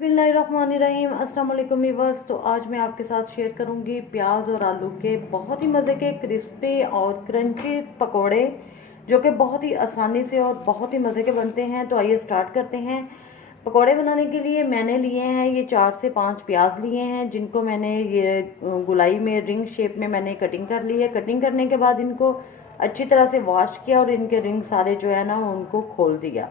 बिस्मिल्लाहिर्रहमानिर्रहीम। अस्सलाम वालेकुम व्यूअर्स। तो आज मैं आपके साथ शेयर करूंगी प्याज और आलू के बहुत ही मज़े के क्रिस्पी और क्रंची पकोड़े, जो कि बहुत ही आसानी से और बहुत ही मज़े के बनते हैं। तो आइए स्टार्ट करते हैं। पकोड़े बनाने के लिए मैंने लिए हैं ये 4 से 5 प्याज लिए हैं, जिनको मैंने ये गोलाई में रिंग शेप में मैंने कटिंग कर ली है। कटिंग करने के बाद इनको अच्छी तरह से वॉश किया और इनके रिंग सारे जो है ना उनको खोल दिया।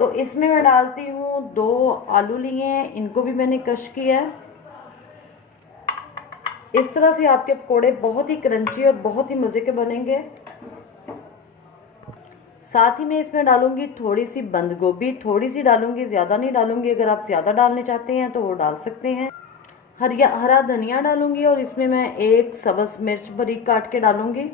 तो इसमें मैं डालती हूँ 2 आलू लिए हैं, इनको भी मैंने कश किया है। इस तरह से आपके पकोड़े बहुत ही क्रंची और बहुत ही मज़े के बनेंगे। साथ ही मैं इसमें डालूंगी थोड़ी सी बंद गोभी, थोड़ी सी डालूंगी, ज़्यादा नहीं डालूंगी। अगर आप ज़्यादा डालने चाहते हैं तो वो डाल सकते हैं। हरा धनिया डालूंगी और इसमें मैं 1 सब्ज़ मिर्च बारीक काट के डालूंगी।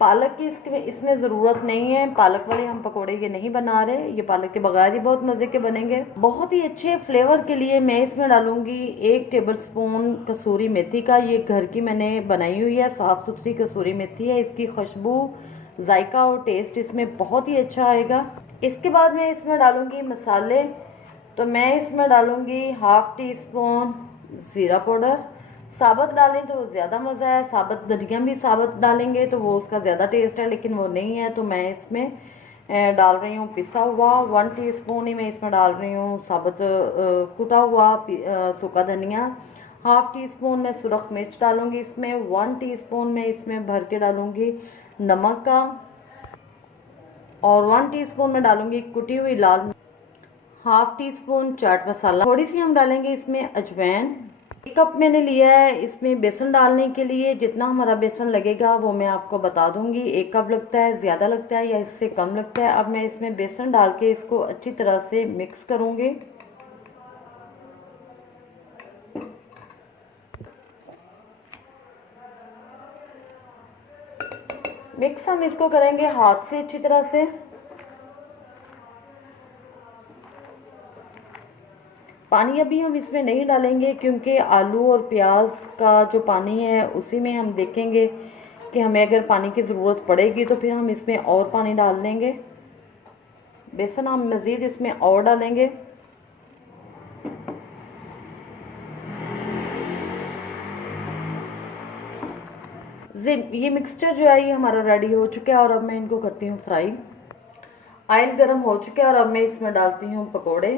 पालक की इसमें ज़रूरत नहीं है, पालक वाले हम पकोड़े ये नहीं बना रहे, ये पालक के बगैर ही बहुत मज़े के बनेंगे। बहुत ही अच्छे फ्लेवर के लिए मैं इसमें डालूंगी 1 टेबलस्पून कसूरी मेथी का। ये घर की मैंने बनाई हुई है, साफ़ सुथरी कसूरी मेथी है। इसकी खुशबू, जायका और टेस्ट इसमें बहुत ही अच्छा आएगा। इसके बाद मैं इसमें डालूंगी मसाले। तो मैं इसमें डालूंगी 1/2 टीस्पून ज़ीरा पाउडर। साबुत डालें तो ज़्यादा मज़ा है, साबुत धनिया भी साबुत डालेंगे तो वो उसका ज़्यादा टेस्ट है, लेकिन वो नहीं है। तो मैं इसमें डाल रही हूँ पिसा हुआ 1 टीस्पून ही मैं इसमें डाल रही हूँ साबुत कुटा हुआ सूखा धनिया। 1/2 टीस्पून मैं सुरख मिर्च डालूंगी इसमें। 1 टीस्पून मैं इसमें भर के डालूंगी नमक का, और 1 टीस्पून मैं डालूंगी कुटी हुई लाल, 1/2 टीस्पून चाट मसाला। थोड़ी सी हम डालेंगे इसमें अजवाइन। 1 कप मैंने लिया है इसमें बेसन डालने के लिए। जितना हमारा बेसन लगेगा वो मैं आपको बता दूंगी। 1 कप लगता है, ज़्यादा लगता है या इससे कम लगता है। अब मैं इसमें बेसन डाल के इसको अच्छी तरह से मिक्स करूंगी। मिक्स हम इसको करेंगे हाथ से अच्छी तरह से। पानी अभी हम इसमें नहीं डालेंगे, क्योंकि आलू और प्याज का जो पानी है उसी में हम देखेंगे कि हमें अगर पानी की ज़रूरत पड़ेगी तो फिर हम इसमें और पानी डाल लेंगे। बेसन हम मज़ीद इसमें और डालेंगे। ये मिक्सचर जो है ये हमारा रेडी हो चुका है, और अब मैं इनको करती हूँ फ्राई। ऑयल गर्म हो चुका है और अब मैं इसमें डालती हूँ पकोड़े।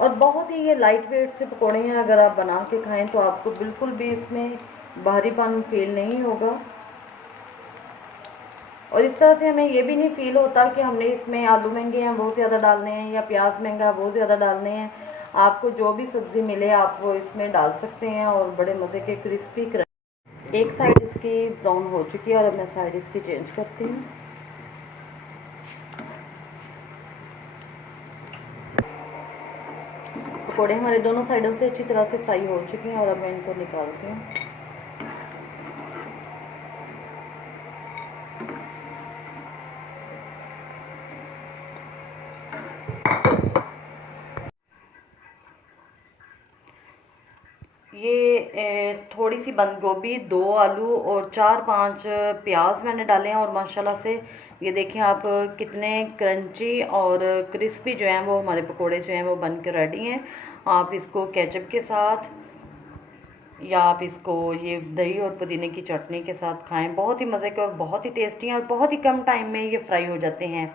और बहुत ही ये लाइट वेट से पकोड़े हैं, अगर आप बना के खाएं तो आपको बिल्कुल भी इसमें भारीपन फील नहीं होगा। और इस तरह से हमें ये भी नहीं फील होता कि हमने इसमें आलू महंगे हैं बहुत ज़्यादा डालने हैं, या प्याज महंगा है बहुत ज़्यादा डालने हैं। आपको जो भी सब्ज़ी मिले आप वो इसमें डाल सकते हैं, और बड़े मज़े के क्रिस्पी एक साइड इसकी ब्राउन हो चुकी है और अब मैं साइड इसकी चेंज करती हूँ। पकोड़े हमारे दोनों साइडों से अच्छी तरह से फ्राई हो चुके हैं, और अब मैं इनको निकालती हूँ। ये थोड़ी सी बंद गोभी, 2 आलू और 4-5 प्याज मैंने डाले हैं, और माशाल्लाह से ये देखें आप कितने क्रंची और क्रिस्पी जो हैं वो हमारे पकोड़े जो हैं वो बन के रेडी हैं। आप इसको केचप के साथ या आप इसको ये दही और पुदीने की चटनी के साथ खाएं। बहुत ही मज़े के और बहुत ही टेस्टी हैं, और बहुत ही कम टाइम में ये फ्राई हो जाते हैं।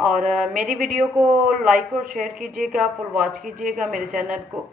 और मेरी वीडियो को लाइक और शेयर कीजिएगा, फुल वॉच कीजिएगा। मेरे चैनल को